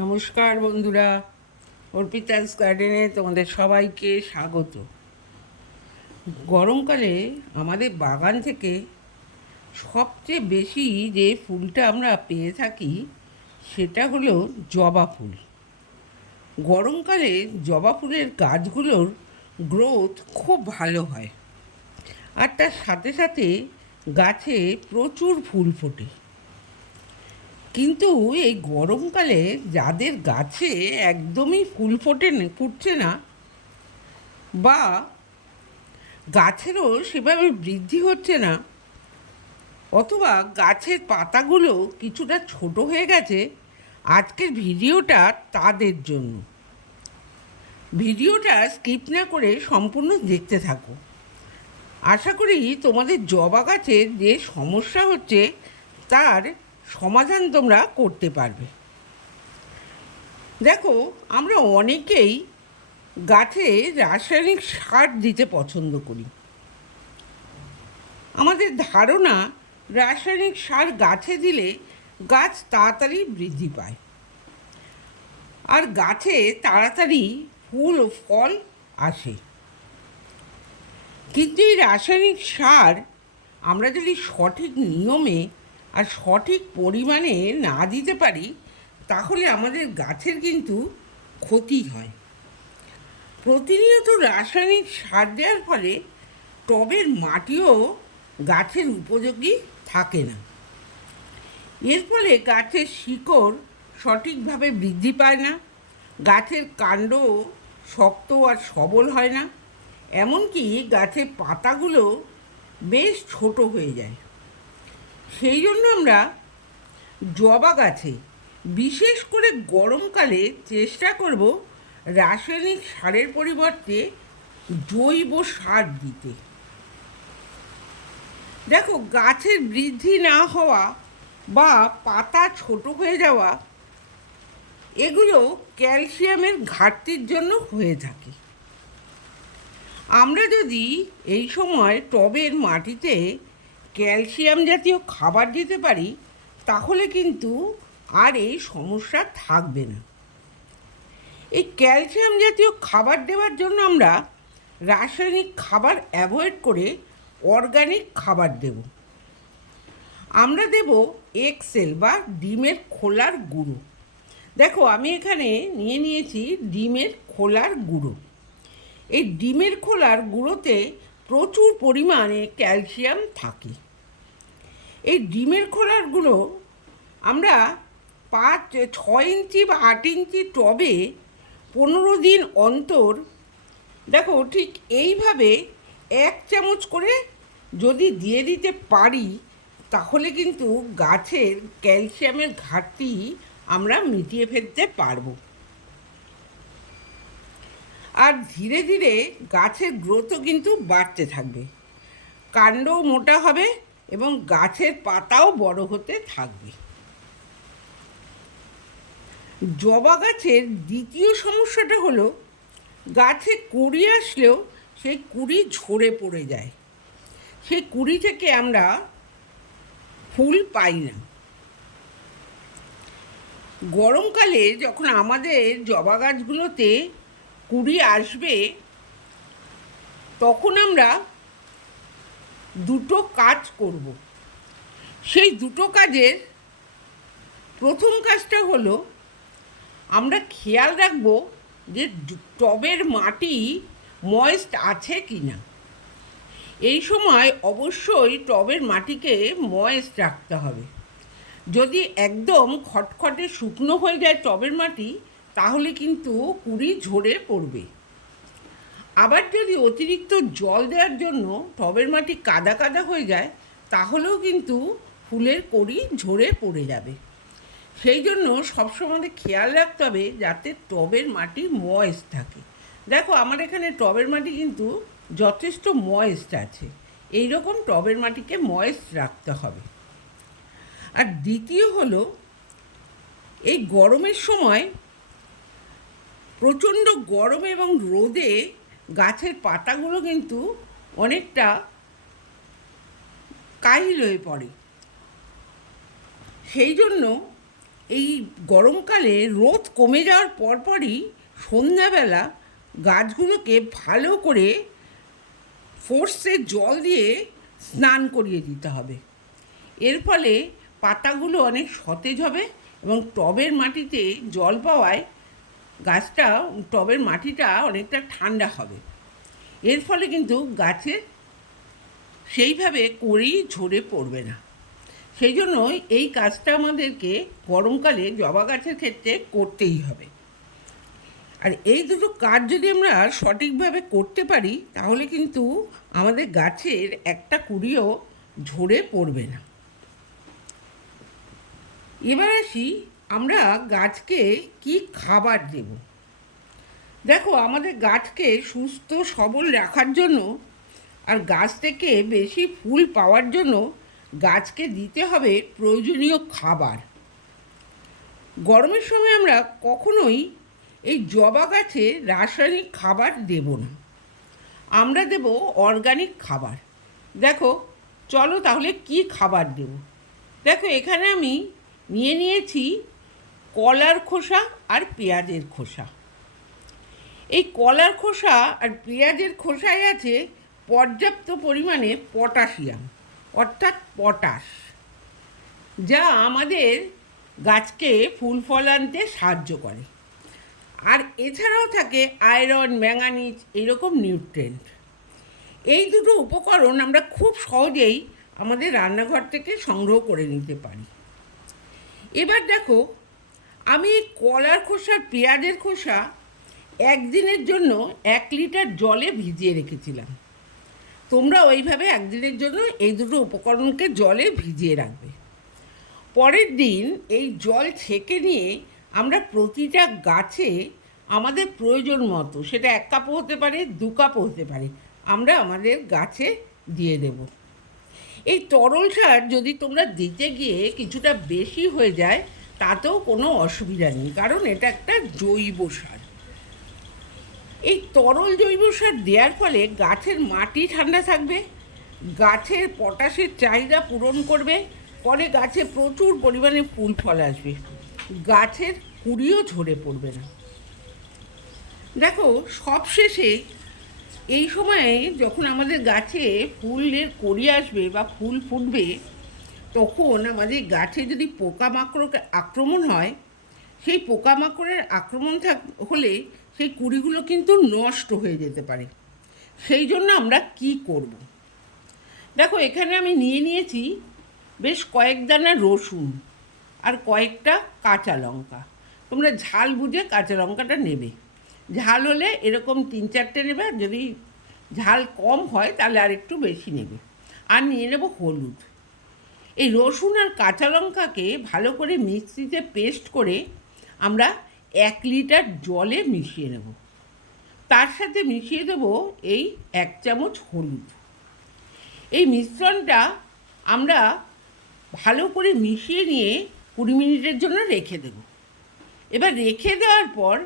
নমস্কার বন্ধুরা, অর্পিতাস গার্ডেনে তোমাদের সবাইকে স্বাগত। গরমকালে আমাদের বাগান থেকে সবচেয়ে বেশি যে ফুলটা আমরা পেয়ে থাকি সেটা হলো জবা ফুল। গরমকালে জবা ফুলের গাছগুলোর গ্রোথ খুব ভালো হয়, আর তার সাথে সাথে গাছে প্রচুর ফুল ফোটে। কিন্তু এই গরমকালে যাদের গাছে একদমই ফুল ফুটছে না, বা গাছেরও সেভাবে বৃদ্ধি হচ্ছে না, অথবা গাছের পাতাগুলো কিছুটা ছোট হয়ে গেছে, আজকের ভিডিওটা তাদের জন্য। ভিডিওটা স্কিপ না করে সম্পূর্ণ দেখতে থাকো। আশা করি তোমাদের জবা গাছের যে সমস্যা হচ্ছে তার সমাধান তোমরা করতে পারবে। দেখো, আমরা অনেকেই গাছে রাসায়নিক সার দিতে পছন্দ করি। আমাদের ধারণা, রাসায়নিক সার গাছে দিলে গাছ তাড়াতাড়ি বৃদ্ধি পায় আর গাছে তাড়াতাড়ি ফুল ও ফল আসে। কিন্তু এই রাসায়নিক সার আমরা যদি সঠিক নিয়মে আর সঠিক পরিমাণে না দিতে পারি, তাহলে আমাদের গাছের কিন্তু ক্ষতি হয়। প্রতিনিয়ত রাসায়নিক সার দেওয়ার ফলে টবের মাটিও গাছের উপযোগী থাকে না। এর ফলে গাছের শিকড় সঠিকভাবে বৃদ্ধি পায় না, গাছের কাণ্ড শক্ত আর সবল হয় না, এমনকি গাছের পাতাগুলো বেশ ছোট হয়ে যায়। সেই জন্য আমরা জবা গাছে বিশেষ করে গরমকালে চেষ্টা করব রাসায়নিক সারের পরিবর্তে জৈব সার দিতে। দেখো, গাছের বৃদ্ধি না হওয়া বা পাতা ছোট হয়ে যাওয়া, এগুলো ক্যালসিয়ামের ঘাটতির জন্য হয়ে থাকে। আমরা যদি এই সময় টবের মাটিতে ক্যালসিয়াম জাতীয় খাবার দিতে পারি, তাহলে কিন্তু আর এই সমস্যা থাকবে না। এই ক্যালসিয়াম জাতীয় খাবার দেওয়ার জন্য আমরা রাসায়নিক খাবার অ্যাভয়েড করে অর্গানিক খাবার দেব। আমরা দেব এক্সেল বা ডিমের খোলার গুঁড়ো। দেখো, আমি এখানে নিয়েছি ডিমের খোলার গুঁড়ো। এই ডিমের খোলার গুঁড়োতে প্রচুর পরিমাণে ক্যালসিয়াম থাকে। এই ডিমের খোলার গুঁড়ো আমরা 6 ইঞ্চি বা 8 ইঞ্চি টবে 15 দিন অন্তর, দেখো ঠিক এইভাবে 1 চামচ করে যদি দিয়ে দিতে পারি, তাহলে কিন্তু গাছের ক্যালসিয়ামের ঘাটতি আমরা মিটিয়ে ফেলতে পারবো। আর ধীরে ধীরে গাছের গ্রোথও কিন্তু বাড়তে থাকবে, কাণ্ডও মোটা হবে এবং গাছের পাতাও বড় হতে থাকবে। জবা গাছের দ্বিতীয় সমস্যাটা হলো, গাছে কুঁড়ি আসলেও সেই কুঁড়ি ঝরে পড়ে যায়, সেই কুঁড়ি থেকে আমরা ফুল পাই না। গরমকালে যখন আমাদের জবা গাছগুলোতে কুঁড়ি আসবে, তখন আমরা দুটো কাজ করব। সেই দুটো কাজের প্রথম কাজটা হলো, আমরা খেয়াল রাখব যে টবের মাটি ময়েস্ট আছে কি না। এই সময় অবশ্যই টবের মাটিকে ময়েস্ট রাখতে হবে। যদি একদম খটখটে শুকনো হয়ে যায় টবের মাটি, তাহলে কিন্তু কুঁড়ি ঝরে পড়বে। আবার যদি অতিরিক্ত জল দেওয়ার জন্য টবের মাটি কাদা কাদা হয়ে যায়, তাহলেও কিন্তু ফুলের কড়ি ঝরে পড়ে যাবে। সেই জন্য সবসময় খেয়াল রাখতে হবে যাতে টবের মাটি ময়েস্ট থাকে। দেখো, আমার এখানে টবের মাটি কিন্তু যথেষ্ট ময়েস্ট আছে। এই রকম টবের মাটিকে ময়েস্ট রাখতে হবে। আর দ্বিতীয় হলো, এই গরমের সময় প্রচণ্ড গরম এবং রোদে গাছের পাতাগুলো কিন্তু অনেকটা কাহিল হয়ে পড়ে। সেই জন্য এই গরমকালে রোদ কমে যাওয়ার পরপরই সন্ধ্যাবেলা গাছগুলোকে ভালো করে ফোর্সে জল দিয়ে স্নান করিয়ে দিতে হবে। এর ফলে পাতাগুলো অনেক সতেজ হবে এবং টবের মাটিতে জল পাওয়ায় টবের মাটিটা অনেকটা ঠান্ডা হবে। এর ফলে কিন্তু গাছের সেইভাবে করেই ঝরে পড়বে না। সেই জন্য এই কাজটা আমাদেরকে গরমকালে জবা গাছের ক্ষেত্রে করতেই হবে। আর এই দুটো কাজ যদি আমরা সঠিকভাবে করতে পারি তাহলে কিন্তু আমাদের গাছের একটা কুড়িও ঝরে পড়বে না। এবার আসি আমরা গাছকে কি খাবার দেব। দেখো, আমাদের গাছকে সুস্থ সবল রাখার জন্য আর গাছ থেকে বেশি ফুল পাওয়ার জন্য গাছকে দিতে হবে প্রয়োজনীয় খাবার। গরমের সময় আমরা কখনোই এই জবা গাছে রাসায়নিক খাবার দেব না, আমরা দেব অর্গানিক খাবার। দেখো, চলো তাহলে কি খাবার দেব। দেখো, এখানে আমি নিয়ে নিয়েছি কলার খোসা আর পেঁয়াজের খোসা। এই কলার খোসা আর পেঁয়াজের খোসায় আছে পর্যাপ্ত পরিমাণে পটাশিয়াম অর্থাৎ পটাশ, যা আমাদের গাছকে ফুল ফল আনতে সাহায্য করে। আর এছাড়াও থাকে আয়রন, ম্যাঙ্গানিজ, এরকম নিউট্রিয়েন্ট। এই দুটো উপকরণ আমরা খুব সহজেই আমাদের রান্নাঘর থেকে সংগ্রহ করে নিতে পারি। এবার দেখো, আমি কলার খোসা, পেঁয়াজের খোসা একদিনের জন্য 1 লিটার জলে ভিজিয়ে রেখেছিলাম। তোমরা ওইভাবে একদিনের জন্য এই দুটো উপকরণকে জলে ভিজিয়ে রাখবে। পরের দিন এই জল ছেঁকে নিয়ে আমরা প্রতিটা গাছে আমাদের প্রয়োজন মতো, সেটা 1 কাপও হতে পারে, 2 কাপও হতে পারে, আমরা আমাদের গাছে দিয়ে দেব। এই তরল সার যদি তোমরা দিতে গিয়ে কিছুটা বেশি হয়ে যায় তাতেও কোনো অসুবিধা নেই, কারণ এটা একটা জৈব সার। এই তরল জৈব সার দেওয়ার ফলে গাছের মাটি ঠান্ডা থাকবে, গাছের পটাশের চাহিদা পূরণ করবে, পরে গাছে প্রচুর পরিমাণে ফুল ফল আসবে, গাছের কুড়িও ঝরে পড়বে না। দেখো, সবশেষে এই সময়ে যখন আমাদের গাছে ফুলের কড়ি আসবে বা ফুল ফুটবে, তখন আমাদের গাছে যদি পোকামাকড় আক্রমণ হয়, সেই পোকামাকড়ের আক্রমণ হলে সেই কুড়িগুলো কিন্তু নষ্ট হয়ে যেতে পারে। সেই জন্য আমরা কি করব। দেখো, এখানে আমি নিয়ে নিয়েছি বেশ কয়েক দানা রসুন আর কয়েকটা কাঁচা লঙ্কা। তোমরা ঝাল বুঝে কাঁচা লঙ্কাটা নেবে, ঝাল হলে এরকম 3-4টে নেবে, যদি ঝাল কম হয় তাহলে আর একটু বেশি নেবে। আর নিয়ে নেব হলুদ। এই রসুন আর কাঁচা লঙ্কাকে ভালো করে মিক্সিতে পেস্ট করে আমরা 1 লিটার জলে মিশিয়ে নেব। তার সাথে মিশিয়ে দেব এই 1 চামচ হলুদ। এই মিশ্রণটা আমরা ভালো করে মিশিয়ে নিয়ে 20 মিনিটের জন্য রেখে দেব। এবার রেখে দেওয়ার পর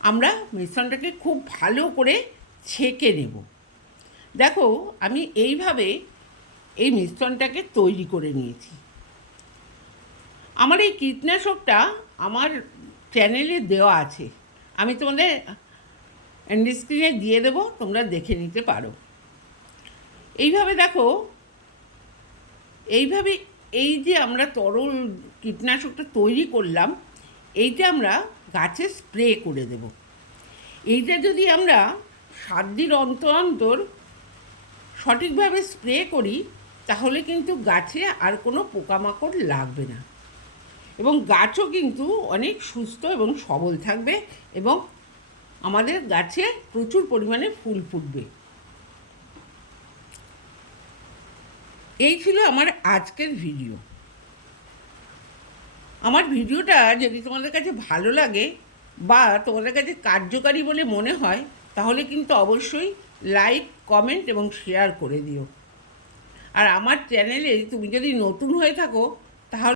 আমরা মিশ্রণটাকে খুব ভালো করে ছেঁকে নেব। দেখো, আমি এইভাবে এই মিশ্রণটাকে তৈরি করে নিয়েছি। আমার এই কীটনাশকটা আমার চ্যানেলে দেওয়া আছে, আমি তোমাদের এন্ড স্ক্রিনে দিয়ে দেবো, তোমরা দেখে নিতে পারো। এইভাবে দেখো, এইভাবে এই যে আমরা তরল কীটনাশকটা তৈরি করলাম, এইটা আমরা গাছে স্প্রে করে দেব। এইটা যদি আমরা 7 দিন অন্তর অন্তর সঠিকভাবে স্প্রে করি তাহলে কিন্তু গাছে আর কোনো পোকামাকড় লাগবে না, এবং গাছও কিন্তু অনেক সুস্থ এবং সবল থাকবে, এবং আমাদের গাছে প্রচুর পরিমাণে ফুল ফুটবে। এই ছিল আমার আজকের ভিডিও। আমার ভিডিওটা যদি তোমাদের কাছে ভালো লাগে বা তোমাদের কাছে কার্যকারী বলে মনে হয় তাহলে কিন্তু অবশ্যই লাইক, কমেন্ট এবং শেয়ার করে দিও। আর আমার চ্যানেলে তুমি যদি নতুন হয়ে থাকো তাহলে